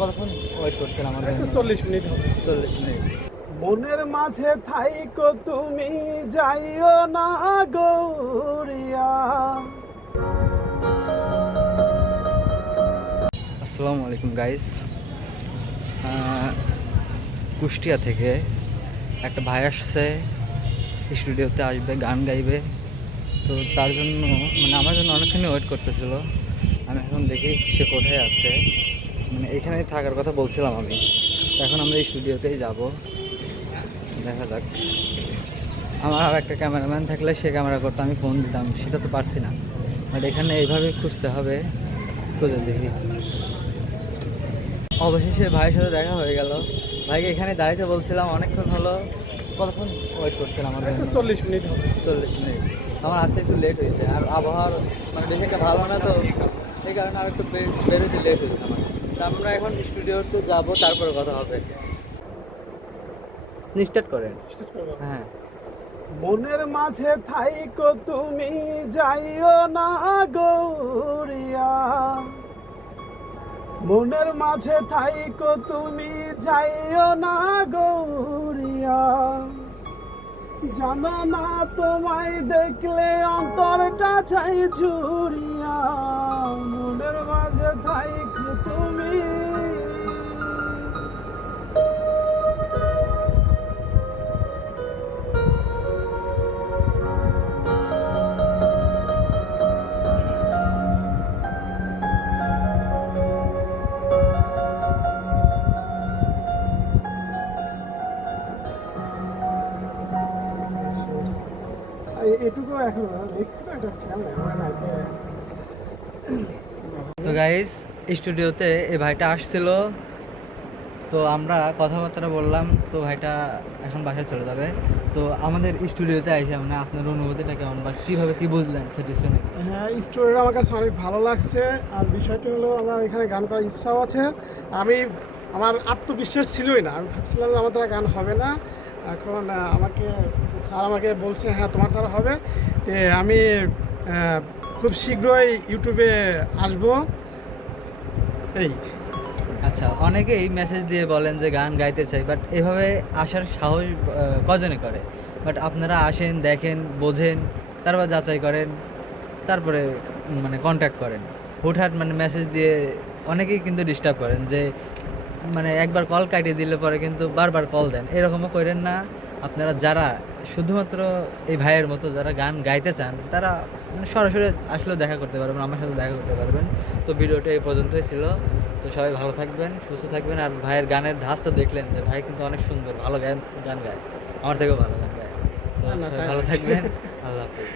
কতক্ষণ ওয়েট করছেন আমাদের? 40 মিনিট হবে। 40 মিনিট। মনের মাঝে থাইকো তুমি যাইও না গৌরিয়া। আসসালামু আলাইকুম গাইস। কুষ্টিয়া থেকে একটা ভাই আসছে, স্টুডিওতে আসবে, গান গাইবে। তো তার জন্য আমার জন্য অনেকখানি ওয়েট করতেছিল। আমি এখন দেখি সে কোথায় আছে। এখানেই থাকার কথা বলছিলাম আমি। তো এখন আমরা এই স্টুডিওতেই যাব, দেখা যাক। আমার আর একটা ক্যামেরাম্যান থাকলে সে ক্যামেরা করতে আমি ফোন দিতাম, সেটা তো পারছি না। বাট এখানে এইভাবে খুঁজতে হবে, খুঁজে দেখি। অবশেষে ভাইয়ের সাথে দেখা হয়ে গেল। ভাইকে এখানে দাঁড়াইতে বলছিলাম, অনেকক্ষণ হলো। কতক্ষণ ওয়েট করছেন আমাদের? 40 মিনিট হবে। 40 মিনিট। আমার আসতে একটু লেট হয়েছে, আর আবহাওয়ার বেশি একটা ভালো না, তো এই কারণে আর একটু বেরোতে লেট হয়েছে আমার। তা আমরা এখন স্টুডিওতে যাবো, তারপরে কথা হবে। স্টার্ট করেন। হ্যাঁ। মনের মাঝে থাইকো তুমি যাইও না গৌরিয়া। মনের মাঝে থাইকো তুমি যাইও না গৌরিয়া। জানো না তোমায় দেখলে অন্তরটা চাই ঝুরিয়া। মনের মাঝে থাইকো তুমি। এটুকু এখন দেখছি না, এটা খেয়াল নেই আমার নাই। তো গাইস, স্টুডিওতে এই ভাইটা আসছিল, তো আমরা কথাবার্তা বললাম। তো ভাইটা এখন বাসায় চলে যাবে। তো আমাদের স্টুডিওতে এসে আপনার অনুভূতিটা কেমন, বা কীভাবে কী বুঝলেন সেটা শুনে? হ্যাঁ, স্টোরিটা আমার কাছে অনেক ভালো লাগছে। আর বিষয়টা হলো, আমার এখানে গান করার ইচ্ছাও আছে। আমার আত্মবিশ্বাস ছিলই না, আমি ভাবছিলাম যে আমার দ্বারা গান হবে না। এখন স্যার আমাকে বলছে হ্যাঁ তোমার দ্বারা হবে। তো আমি খুব শীঘ্রই ইউটিউবে আসবো। এই আচ্ছা, অনেকেই মেসেজ দিয়ে বলেন যে গান গাইতে চাই, বাট এভাবে আসার সাহস কজনে করে? বাট আপনারা আসেন, দেখেন, বোঝেন, তারপর যাচাই করেন, তারপরে কন্ট্যাক্ট করেন। হুটহাট মেসেজ দিয়ে অনেকেই কিন্তু ডিস্টার্ব করেন, যে একবার কল কাটিয়ে দিলে পরে কিন্তু বারবার কল দেন। এরকমও করেন না। আপনারা যারা শুধুমাত্র এই ভাইয়ের মতো যারা গান গাইতে চান, তারা সরাসরি আসলেও দেখা করতে পারবেন, আমার সাথে দেখা করতে পারবেন। তো ভিডিওটা এই পর্যন্তই ছিল। তো সবাই ভালো থাকবেন, সুস্থ থাকবেন। আর ভাইয়ের গানের ধাঁচ তো দেখলেন, যে ভাই কিন্তু অনেক সুন্দর, ভালো গান গায়, আমার থেকেও ভালো গান গায়। তো সবাই ভালো থাকবেন। আল্লাহ হাফিজ।